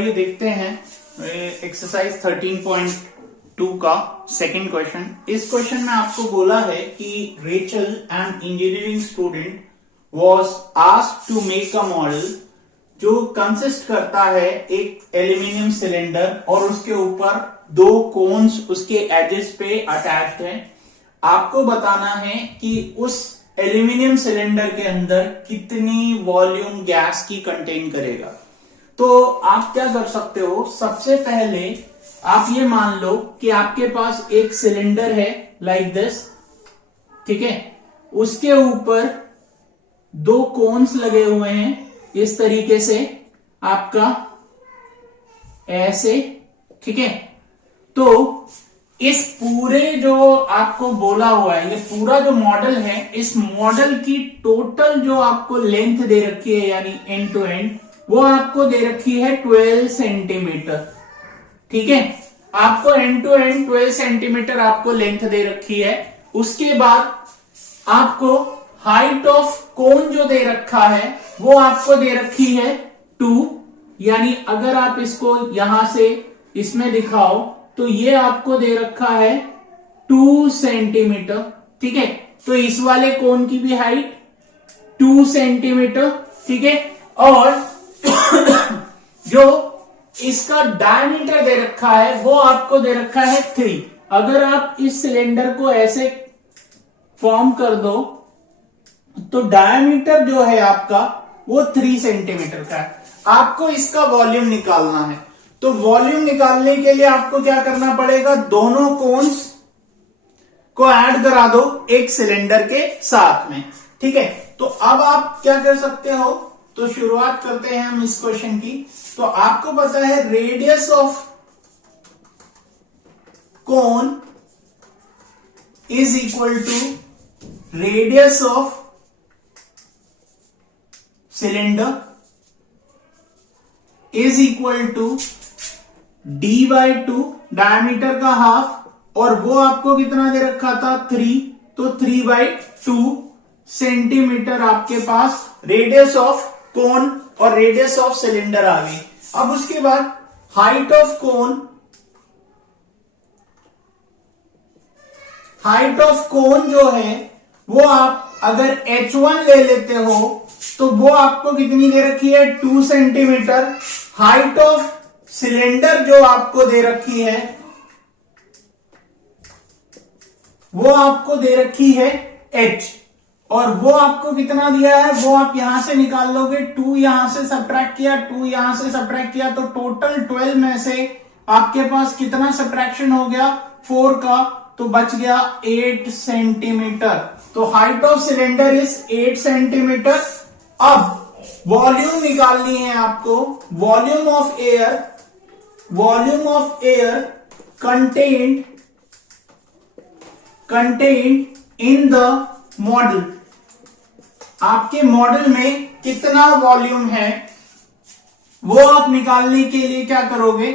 ये देखते हैं एक्सरसाइज 13.2 का सेकंड क्वेश्चन। इस क्वेश्चन में आपको बोला है कि Rachel and engineering student was asked to make a model जो कंसिस्ट करता है एक एल्यूमिनियम सिलेंडर और उसके ऊपर दो कोन्स उसके एजेस पे अटैच्ड है। आपको बताना है कि उस एल्यूमिनियम सिलेंडर के अंदर कितनी वॉल्यूम गैस की कंटेन करेगा। तो आप क्या कर सकते हो, सबसे पहले आप ये मान लो कि आपके पास एक सिलेंडर है लाइक दिस, ठीक है। उसके ऊपर दो कोन्स लगे हुए हैं इस तरीके से, आपका ऐसे, ठीक है। तो इस पूरे जो आपको बोला हुआ है, ये पूरा जो मॉडल है, इस मॉडल की टोटल जो आपको लेंथ दे रखी है यानी एंड टू एंड, वो आपको दे रखी है 12 सेंटीमीटर, ठीक है। आपको एंड टू एंड 12 सेंटीमीटर आपको लेंथ दे रखी है। उसके बाद आपको हाइट ऑफ कोन जो दे रखा है वो आपको दे रखी है 2, यानी अगर आप इसको यहां से इसमें दिखाओ तो ये आपको दे रखा है 2 सेंटीमीटर, ठीक है। तो इस वाले कोन की भी हाइट 2 सेंटीमीटर, ठीक है। और जो इसका डायमीटर दे रखा है वो आपको दे रखा है 3। अगर आप इस सिलेंडर को ऐसे फॉर्म कर दो तो डायमीटर जो है आपका वो 3 सेंटीमीटर का है। आपको इसका वॉल्यूम निकालना है, तो वॉल्यूम निकालने के लिए आपको क्या करना पड़ेगा, दोनों कोन्स को ऐड करा दो एक सिलेंडर के साथ में, ठीक है। तो अब आप क्या कर सकते हो, तो शुरुआत करते हैं हम इस क्वेश्चन की। तो आपको पता है radius of cone is equal to radius of cylinder is equal to d/2, diameter का हाफ, और वो आपको कितना दे रखा था 3, तो 3/2 सेंटीमीटर आपके पास रेडियस ऑफ कोन और रेडियस ऑफ सिलेंडर आ गई। अब उसके बाद हाइट ऑफ कोन जो है वो आप अगर h1 ले लेते हो तो वो आपको कितनी दे रखी है 2 सेंटीमीटर। हाइट ऑफ सिलेंडर जो आपको दे रखी है वो आपको दे रखी है h, और वो आपको कितना दिया है वो आप यहां से निकाल लोगे। 2 यहां से सब्ट्रैक्ट किया, 2 यहां से सब्ट्रैक्ट किया, तो टोटल 12 में से आपके पास कितना सब्ट्रैक्शन हो गया 4 का, तो बच गया 8 सेंटीमीटर। तो height of cylinder is 8 centimetre. अब वॉल्यूम निकालनी है आपको, volume of air contained in the model. आपके मॉडल में कितना वॉल्यूम है वो आप निकालने के लिए क्या करोगे,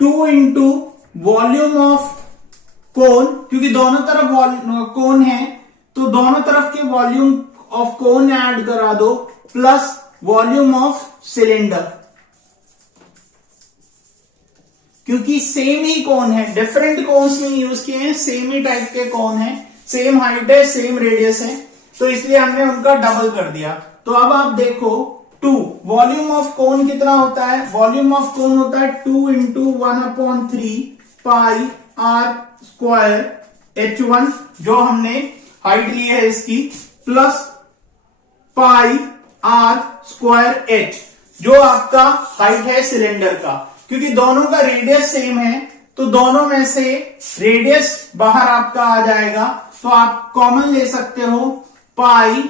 2 इंटू वॉल्यूम ऑफ कोन, क्योंकि दोनों तरफ कोन है तो दोनों तरफ के वॉल्यूम ऑफ कोन ऐड करा दो, प्लस वॉल्यूम ऑफ सिलेंडर, क्योंकि सेम ही कोन है, डिफरेंट कोन्स में यूज किए हैं, सेम ही टाइप के कोन है, सेम हाइट है, सेम रेडियस है, तो इसलिए हमने उनका डबल कर दिया। तो अब आप देखो 2, वॉल्यूम ऑफ कोन कितना होता है, वॉल्यूम ऑफ कोन होता है 2 इंटू 1/3 पाई r स्क्वायर h1 जो हमने हाइट ली है इसकी, plus pi r square h जो आपका हाइट है सिलेंडर का। क्योंकि दोनों का रेडियस सेम है तो दोनों में से रेडियस बाहर आपका आ जाएगा, तो आप कॉमन ले सकते हो पाई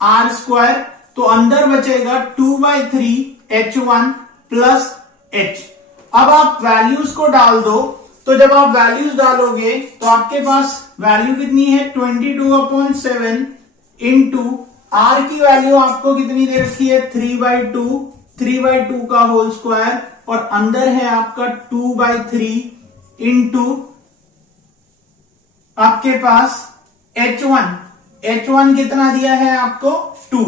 r स्क्वायर, तो अंदर बचेगा 2/3 h1 प्लस h। अब आप वैल्यूज को डाल दो, तो जब आप वैल्यूज डालोगे तो आपके पास वैल्यू कितनी है 22/7 इंटू r की वैल्यू आपको कितनी दे रखी है 3/2 का होल स्क्वायर, और अंदर है आपका 2/3 इंटू आपके पास h1 कितना दिया है आपको 2,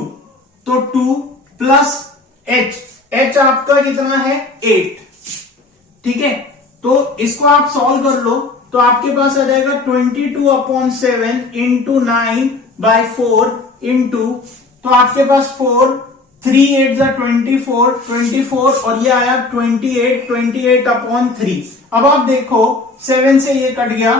तो 2 प्लस h h आपका कितना है 8, ठीक है। तो इसको आप सॉल्व कर लो तो आपके पास आ जाएगा 22/7 इंटू 9/4 इंटू, तो आपके पास 4, 3 8 24 और ये आया 28/3। अब आप देखो 7 से ये कट गया,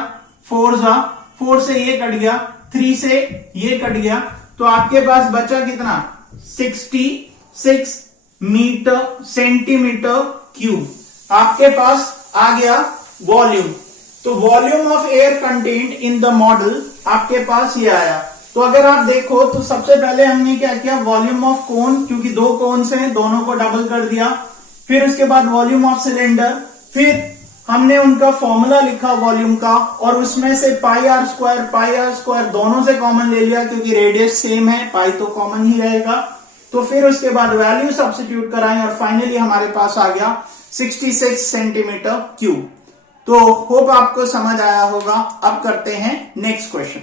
4 से ये कट गया, 3 से ये कट गया, तो आपके पास बचा कितना 66 सेंटीमीटर क्यूब आपके पास आ गया वॉल्यूम। तो volume of air contained in the model आपके पास ये आया। तो अगर आप देखो तो सबसे पहले हमने क्या किया, वॉल्यूम ऑफ कोन, क्योंकि 2 कोन्स हैं दोनों को डबल कर दिया, फिर उसके बाद वॉल्यूम ऑफ सिलेंडर, फिर हमने उनका फॉर्मूला लिखा वॉल्यूम का और उसमें से पाई आर स्क्वायर दोनों से कॉमन ले लिया क्योंकि रेडियस सेम है, पाई तो कॉमन ही रहेगा। तो फिर उसके बाद वैल्यू सब्स्टिट्यूट कराएं और फाइनली हमारे पास आ गया 66 सेंटीमीटर क्यूब। तो होप आपको समझ आया होगा। अब करते हैं नेक्स्ट क्वेश्चन।